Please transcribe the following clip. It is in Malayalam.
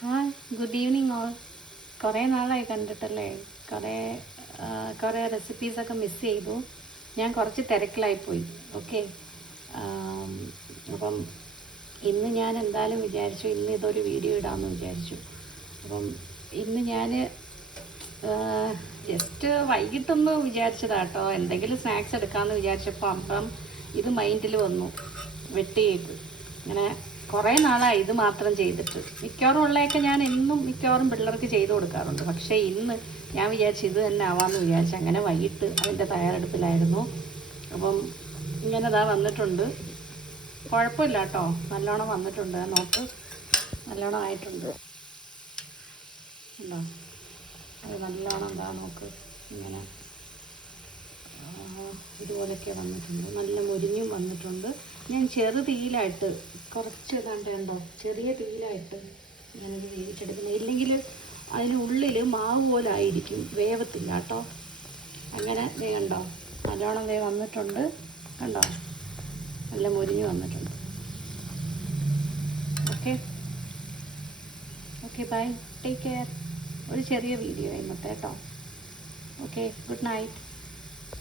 Hi, good evening all. കുറേ നാളായി കണ്ടിട്ടല്ലേ. കുറേ കുറേ റെസിപ്പീസൊക്കെ മിസ് ചെയ്തു. ഞാൻ കുറച്ച് തിരക്കിലായിപ്പോയി. ഓക്കെ. അപ്പം ഇന്ന് ഞാൻ എന്തായാലും വിചാരിച്ചു ഇന്ന് ഇതൊരു വീഡിയോ ഇടാമെന്ന് വിചാരിച്ചു. അപ്പം ഇന്ന് ഞാൻ ജസ്റ്റ് വൈകിട്ടൊന്ന് വിചാരിച്ചതാട്ടോ, എന്തെങ്കിലും സ്നാക്സ് എടുക്കാമെന്ന് വിചാരിച്ചപ്പോൾ അപ്പം ഇത് മൈൻഡിൽ വന്നു, വെട്ടി കേക്ക്. അങ്ങനെ കുറേ നാളായി ഇത് മാത്രം ചെയ്തിട്ട്. മിക്കവാറും ഉള്ളതൊക്കെ ഞാൻ എന്നും മിക്കവാറും പിള്ളേർക്ക് ചെയ്ത് കൊടുക്കാറുണ്ട്. പക്ഷേ ഇന്ന് ഞാൻ വിചാരിച്ചു ഇത് തന്നെ ആവാമെന്ന് വിചാരിച്ചു. അങ്ങനെ വൈകിട്ട് അതിൻ്റെ തയ്യാറെടുപ്പിലായിരുന്നു. അപ്പം ഇങ്ങനെതാ വന്നിട്ടുണ്ട്. കുഴപ്പമില്ല കേട്ടോ, നല്ലോണം വന്നിട്ടുണ്ട്. നോക്ക്, നല്ലോണം ആയിട്ടുണ്ട്. ഉണ്ടോ? അത് നല്ലോണം എന്താ നോക്ക്, ഇങ്ങനെ ഇതുപോലെയൊക്കെ വന്നിട്ടുണ്ട്. നല്ല മുരിഞ്ഞും വന്നിട്ടുണ്ട്. ഞാൻ ചെറു തീയിലായിട്ട് കുറച്ച് കണ്ടോ, ചെറിയ തീയിലായിട്ട് ഞാനിത് വേവിച്ചെടുക്കുന്നത്. ഇല്ലെങ്കിൽ അതിനുള്ളിൽ മാവ് പോലെ ആയിരിക്കും, വേവത്തില്ല കേട്ടോ. അങ്ങനെ കണ്ടോ, നല്ലോണം വന്നിട്ടുണ്ട്. കണ്ടോ, നല്ല മുരിഞ്ഞ് വന്നിട്ടുണ്ട്. Okay okay, bye, take care. ഒരു ചെറിയ വീഡിയോ ഇന്നത്തെ കേട്ടോ. Okay, good night.